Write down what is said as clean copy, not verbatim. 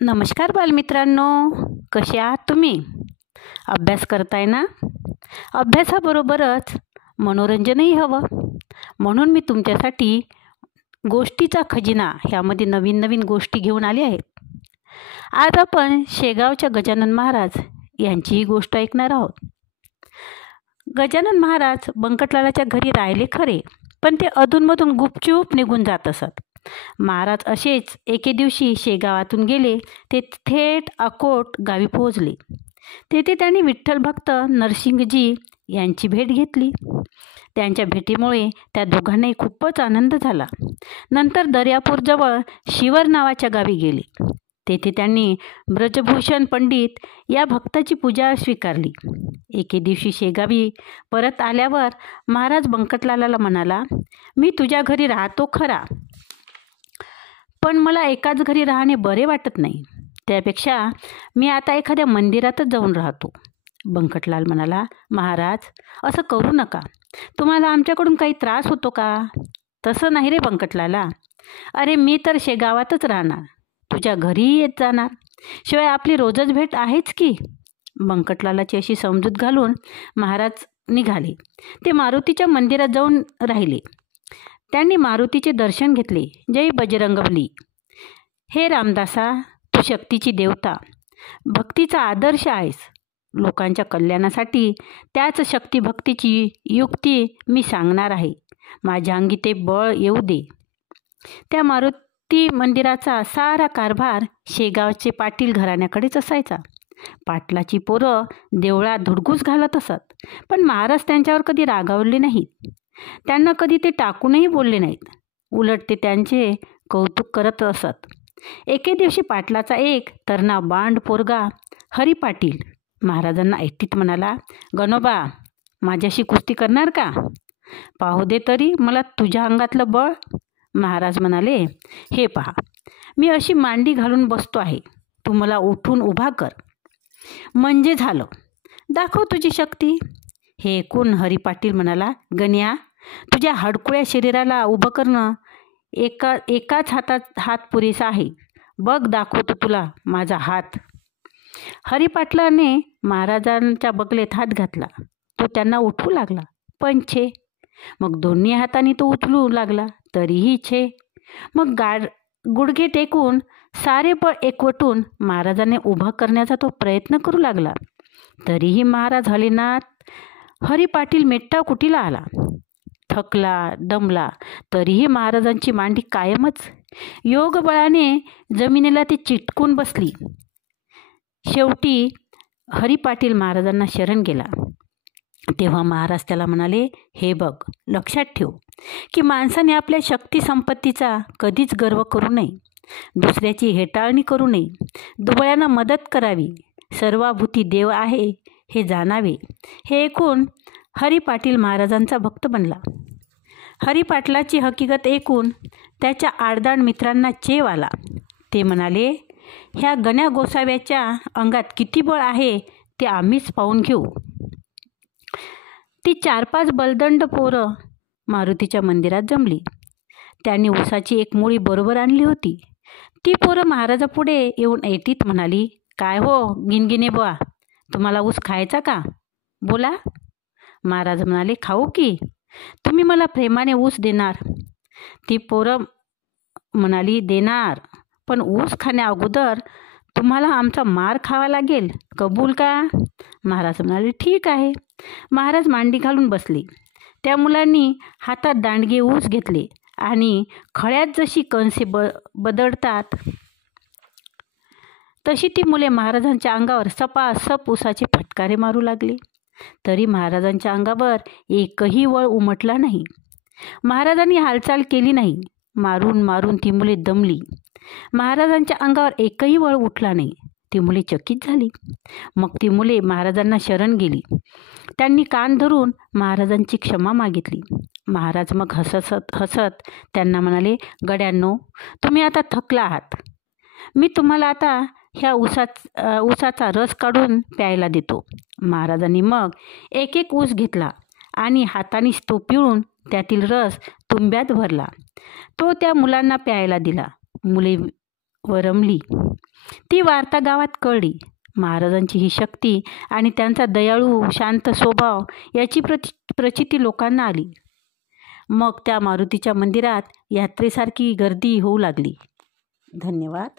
नमस्कार बालमित्रांनो, कसे आहात तुम्ही? अभ्यास करताय ना? अभ्यासाबरोबरच मनोरंजनही हवं. म्हणून मी तुमच्यासाठी गोष्टीचा खजिना ह्यामध्ये नवीन नवीन गोष्टी घेऊन आली आहे. आज आपण शेगावच्या गजानन महाराज यांची ही गोष्ट ऐकणार आहोत. गजानन महाराज बंकटलालाच्या घरी राहिले खरे, पण ते अधूनमधून गुपचूप निघून जात असत. महाराज असेच एके दिवशी शेगावातून गेले ते थेट अकोट गावी पोहोचले. तेथे त्यांनी विठ्ठल भक्त नरसिंगजी यांची भेट घेतली. त्यांच्या भेटीमुळे त्या दोघांनाही खूपच आनंद झाला. नंतर दर्यापूरजवळ शिवर नावाच्या गावी गेले. तेथे त्यांनी ब्रजभूषण पंडित या भक्ताची पूजा स्वीकारली. एके दिवशी शेगावी परत आल्यावर महाराज बंकटलालाला म्हणाला, "मी तुझ्या घरी राहतो खरा, पण मला एकाच घरी राहणे बरे वाटत नाही. त्यापेक्षा मी आता एखाद्या मंदिरातच जाऊन राहतो." बंकटलाल म्हणाला, "महाराज, असं करू नका. तुम्हाला आमच्याकडून काही त्रास होतो का?" "तसं नाही रे बंकटलाला. अरे मी तर शेगावातच राहणार, तुझ्या घरीही येत जाणार. शिवाय आपली रोजच भेट आहेच की." बंकटलालाची अशी समजूत घालून महाराज निघाले. ते मारुतीच्या मंदिरात जाऊन राहिले. त्यांनी मारुतीचे दर्शन घेतले. "जय बजरंगबली. हे रामदासा, तू शक्तीची देवता, भक्तीचा आदर्श आहेस. लोकांच्या कल्याणासाठी त्याच शक्तिभक्तीची युक्ती मी सांगणार आहे. माझ्या अंगी ते बळ येऊ दे." त्या मारुती मंदिराचा सारा कारभार शेगावचे पाटील घराण्याकडेच असायचा. पाटलाची पोरं देवळात धुडगूस घालत असत, पण महाराज त्यांच्यावर कधी रागावले नाहीत. त्यांना कधी ते टाकूनही बोलले नाहीत. उलट ते त्यांचे कौतुक करत असत. एके दिवशी पाटलाचा एक तरणा बांड पोरगा हरी पाटील महाराजांना ऐटीत म्हणाला, "गणोबा, माझ्याशी कुस्ती करणार का? पाहू दे तरी मला तुझ्या अंगातलं बळ." महाराज म्हणाले, "हे पहा, मी अशी मांडी घालून बसतो आहे. तू मला उठून उभा कर, म्हणजे झालं. दाखव तुझी शक्ती." हे ऐकून हरी पाटील म्हणाला, "गण्या, तुझ्या हडकुळ्या शरीराला उभं करणं एकाच हातात हात पुरेसा आहे. बघ, दाखवतो तुला माझा हात." हरिपाटलाने महाराजांच्या बगलेत हात घातला. तो त्यांना उठवू लागला, पण छे. मग दोन्ही हातांनी तो उचलू लागला, तरीही छे. मग गुडघे टेकून सारे बळ एकवटून महाराजांनी उभं करण्याचा तो प्रयत्न करू लागला. तरीही महाराज हलेनात. हरिपाटील मेट्टा कुटीला आला. थकला, दमला, तरीही महाराजांची मांडी कायमच. योगबळाने जमिनीला ती चिटकून बसली. शेवटी हरिपाटील महाराजांना शरण गेला. तेव्हा महाराज त्याला म्हणाले, "हे बघ, लक्षात ठेव की माणसाने आपल्या शक्ती संपत्तीचा कधीच गर्व करू नये. दुसऱ्याची हेटाळणी करू नये. दुबळ्यांना मदत करावी. सर्वाभूती देव आहे हे जाणावे." हे ऐकून हरिपाटील महाराजांचा भक्त बनला. हरिपाटलाची हकीकत ऐकून त्याच्या आडदाड मित्रांना चेव आला. ते म्हणाले, "ह्या गण्या गोसाव्याच्या अंगात किती बळ आहे ते आम्हीच पाहून घेऊ." ती 4-5 बलदंड पोरं मारुतीच्या मंदिरात जमली. त्यांनी ऊसाची एक मुळी बरोबर आणली होती. ती पोरं महाराजापुढे येऊन ऐटीत म्हणाली, "काय हो गिनगिने बुवा, तुम्हाला ऊस खायचा का? बोला." महाराज म्हणाले, "खाऊ की. तुम्ही मला प्रेमाने ऊस देणार?" ती पोरं म्हणाली, "देणार, पण ऊस खाण्या अगोदर तुम्हाला आमचा मार खावा लागेल. कबूल का?" महाराज म्हणाले, "ठीक आहे." महाराज मांडी घालून बसले. त्या मुलांनी हातात दांडगे ऊस घेतले आणि खळ्यात जशी कणसे बदडतात तशी ती मुले महाराजांच्या अंगावर सपासप ऊसाचे फटकारे मारू लागली. तरी महाराजांच्या अंगावर एकही वळ उमटला नाही. महाराजांनी हालचाल केली नाही. मारून मारून ती मुले दमली. महाराजांच्या अंगावर एकही वळ उठला नाही. ती मुले चकित झाली. मग ती मुले महाराजांना शरण गेली. त्यांनी कान धरून महाराजांची क्षमा मागितली. महाराज मग हसत हसत त्यांना म्हणाले, "गड्यांनो, तुम्ही आता थकला आहात. मी तुम्हाला आता ह्या ऊसाचा रस काढून प्यायला देतो." महाराजांनी मग एक एक ऊस घेतला आणि हातानेच तो पिळून त्यातील रस तुंब्यात भरला. तो त्या मुलांना प्यायला दिला. मुले व रमली. ती वार्ता गावात कळली. महाराजांची ही शक्ती आणि त्यांचा दयाळू शांत स्वभाव याची प्रचिती लोकांना आली. मग त्या मारुतीच्या मंदिरात यात्रेसारखी गर्दी होऊ लागली. धन्यवाद.